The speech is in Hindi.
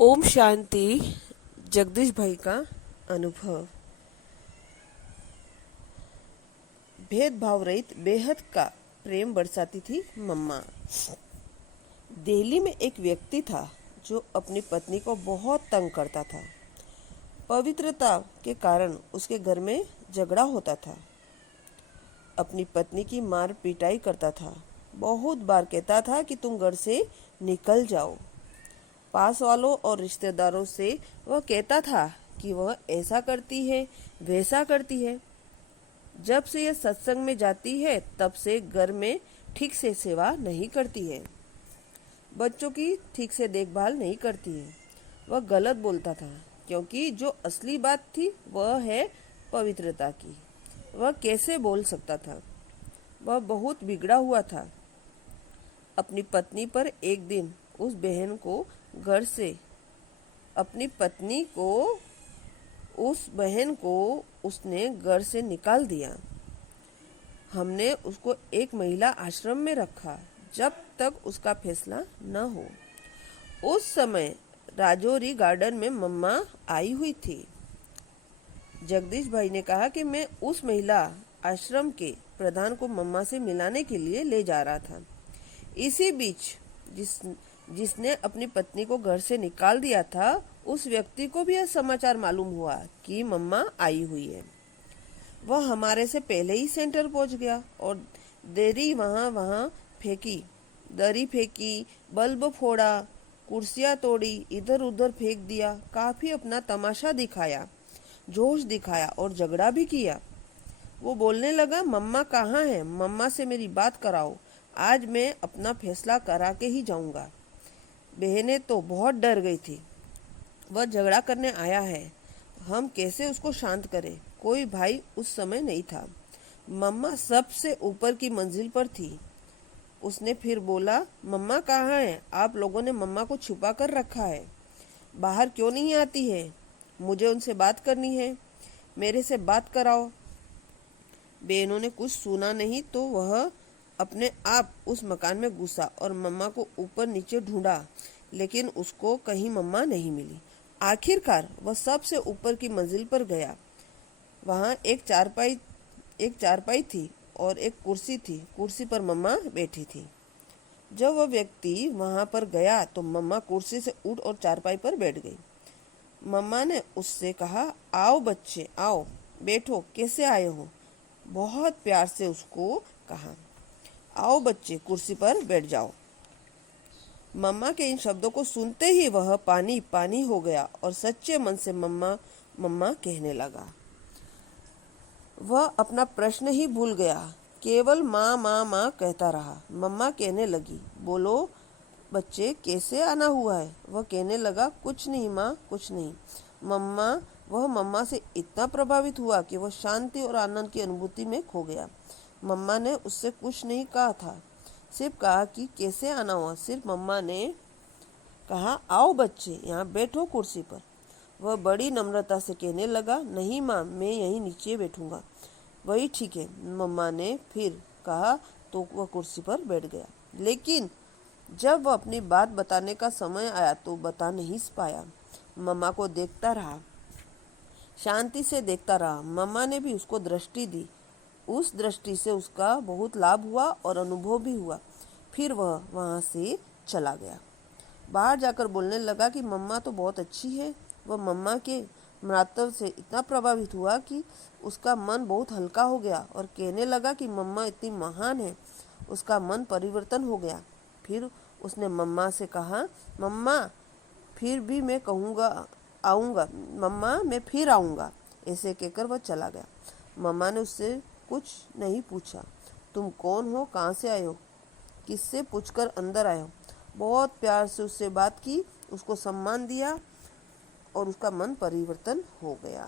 ओम शांति। जगदीश भाई का अनुभव। भेदभाव रहित बेहद का प्रेम बरसाती थी मम्मा। दिल्ली में एक व्यक्ति था जो अपनी पत्नी को बहुत तंग करता था। पवित्रता के कारण उसके घर में झगड़ा होता था। अपनी पत्नी की मार पिटाई करता था। बहुत बार कहता था कि तुम घर से निकल जाओ। पास वालों और रिश्तेदारों से वह कहता था कि वह ऐसा करती है, वैसा करती है। जब से यह सत्संग में जाती है तब से घर में ठीक से सेवा नहीं करती है, बच्चों की ठीक से देखभाल नहीं करती है। वह गलत बोलता था क्योंकि जो असली बात थी वह है पवित्रता की। वह कैसे बोल सकता था? वह बहुत बिगड़ा हुआ था। अपनी पत्नी पर एक दिन उस बहन को घर से अपनी पत्नी को उस बहन को उसने घर से निकाल दिया। हमने उसको एक महिला आश्रम में रखा जब तक उसका फैसला न हो। उस समय राजौरी गार्डन में मम्मा आई हुई थी। जगदीश भाई ने कहा कि मैं उस महिला आश्रम के प्रधान को मम्मा से मिलाने के लिए ले जा रहा था। इसी बीच जिसने अपनी पत्नी को घर से निकाल दिया था, उस व्यक्ति को भी यह समाचार मालूम हुआ कि मम्मा आई हुई है। वह हमारे से पहले ही सेंटर पहुंच गया और दरी फेंकी, बल्ब फोड़ा, कुर्सियां तोड़ी, इधर उधर फेंक दिया। काफी अपना तमाशा दिखाया, जोश दिखाया और झगड़ा भी किया। वो बोलने लगा, मम्मा कहाँ है? मम्मा से मेरी बात कराओ, आज मैं अपना फैसला करा के ही जाऊंगा। बहनें तो बहुत डर गई थी। वह झगड़ा करने आया है, हम कैसे उसको शांत करें? कोई भाई उस समय नहीं था। मम्मा सबसे ऊपर की मंजिल पर थी। उसने फिर बोला, मम्मा कहाँ है? आप लोगों ने मम्मा को छुपा कर रखा है, बाहर क्यों नहीं आती है? मुझे उनसे बात करनी है, मेरे से बात कराओ। बहनों ने कुछ सुना नहीं तो वह अपने आप उस मकान में घुसा और मम्मा को ऊपर नीचे ढूंढा, लेकिन उसको कहीं मम्मा नहीं मिली। आखिरकार वह सबसे ऊपर की मंजिल पर गया। वहाँ एक चारपाई थी और एक कुर्सी थी। कुर्सी पर मम्मा बैठी थी। जब वह व्यक्ति वहाँ पर गया तो मम्मा कुर्सी से उठ और चारपाई पर बैठ गई। मम्मा ने उससे कहा, आओ बच्चे, आओ बैठो, कैसे आए हो? बहुत प्यार से उसको कहा, आओ बच्चे, कुर्सी पर बैठ जाओ। मम्मा के इन शब्दों को सुनते ही वह पानी पानी हो गया और सच्चे मन से मम्मा मम्मा कहने लगा। वह अपना प्रश्न ही भूल गया, केवल माँ माँ माँ कहता रहा। मम्मा कहने लगी, बोलो बच्चे, कैसे आना हुआ है? वह कहने लगा, कुछ नहीं माँ, कुछ नहीं। वह मम्मा से इतना प्रभावित हुआ कि वह शांति और आनंद की अनुभूति में खो गया। मम्मा ने उससे कुछ नहीं कहा था, सिर्फ कहा कि कैसे आना हुआ। सिर्फ मम्मा ने कहा, आओ बच्चे, यहाँ बैठो कुर्सी पर। वह बड़ी नम्रता से कहने लगा, नहीं माँ, मैं यहीं नीचे बैठूंगा। वही ठीक है, मम्मा ने फिर कहा तो वह कुर्सी पर बैठ गया। लेकिन जब वह अपनी बात बताने का समय आया तो बता नहीं पाया। मम्मा को देखता रहा, शांति से देखता रहा। मम्मा ने भी उसको दृष्टि दी। उस दृष्टि से उसका बहुत लाभ हुआ और अनुभव भी हुआ। फिर वह वहाँ से चला गया। बाहर जाकर बोलने लगा कि मम्मा तो बहुत अच्छी है। वह मम्मा के मातृत्व से इतना प्रभावित हुआ कि उसका मन बहुत हल्का हो गया और कहने लगा कि मम्मा इतनी महान है। उसका मन परिवर्तन हो गया। फिर उसने मम्मा से कहा, मम्मा फिर भी मैं आऊँगा, मम्मा मैं फिर आऊँगा। ऐसे कहकर वह चला गया। मम्मा ने उससे कुछ नहीं पूछा, तुम कौन हो, कहाँ से आए हो, किससे पूछकर अंदर आए हो। बहुत प्यार से उससे बात की, उसको सम्मान दिया और उसका मन परिवर्तन हो गया।